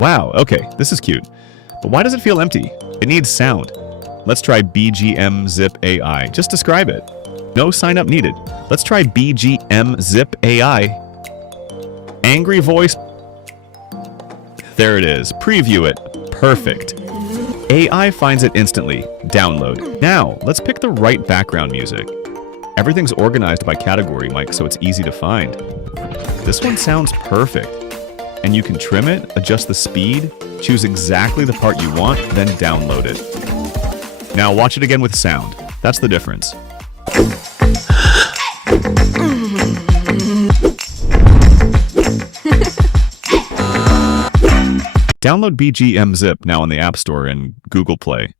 Wow, okay, this is cute. But why does it feel empty? It needs sound. Let's try BGMZip AI. Just describe it. No sign up needed. Let's try BGMZip AI. Angry voice. There it is. Preview it. Perfect. AI finds it instantly. Download. Now, let's pick the right background music. Everything's organized by category, Mike, so it's easy to find. This one sounds perfect. And you can trim it, adjust the speed, choose exactly the part you want, then download it. Now watch it again with sound. That's the difference. Download BGMZip now on the App Store and Google Play.